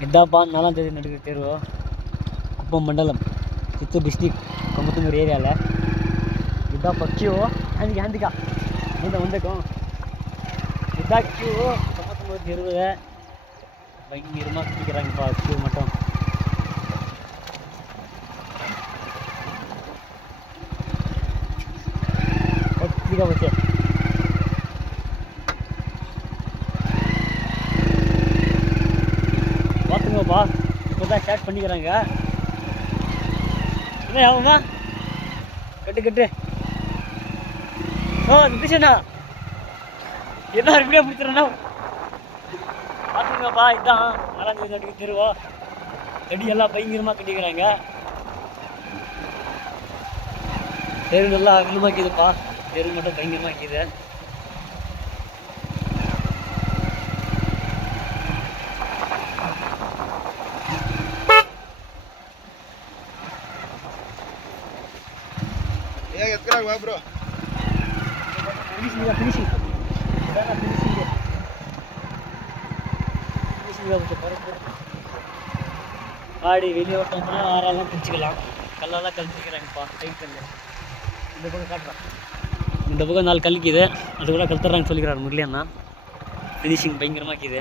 పెద్దప్ప నాలుగు తేదీ నడిగే తేరు కుప్పం మండలం చిత్తూరు డిస్టిక్ కొమ్మతూరు ఏరియాలో ಇದ್ದ ಪಕ್ಷಿವು ಹಂಗೆ ಹಂದಿಕ ಮುಂದೆ ಮುಂದಕ್ಕೂ ಇದ್ದ ಕ್ಯೂ ತೊಂಬತ್ತೊಂಬತ್ತು ಇರುವೆ ಬೈಕ್ ನಿರ್ಮಾಕಿರಂಗಪ್ಪ ಕ್ಯೂ ಮಟ್ಟ ಈಗ ಬಸ್ಸೇ பார்த்துங்கப்பா இப்போ தான் ஸ்டார்ட் பண்ணிக்கிறாங்க. என்ன ஆகுமா கட்டு கட்டு. ஓ நிதிஷண்ணா என்ன இப்படியே பிடிச்சிடணும் பார்த்துங்கப்பா இதான். நாலாம் தேதி நட்டுக்கு தெருவா. செடி எல்லாம் பயங்கரமாக கட்டிக்கிறாங்க. தெரு நல்லா அகலமாக்கிதுப்பா. தெரு மட்டும் பயங்கரமாக்கிது. ஏன் ப்ரோ ஃபினிஷிங் ஃபினிஷிங் ஃபினிஷிங் ஆடி வெளியே ஓட்டம்னா ஆறாலாம் கழிச்சிக்கலாம். கல்லெல்லாம் கழிச்சிக்கிறாங்கப்பா டைட் கல் இந்த பக்கம் காட்டுறான் இந்த பக்கம் நாலு கல்லிக்குது அது கூட கழுத்துறாங்க சொல்லிக்கிறார் முரளியண்ணா ஃபினிஷிங் பயங்கரமாக்குது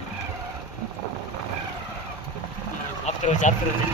ஆஃப்டர் வச்சு ஆஃப்டர் வச்சு.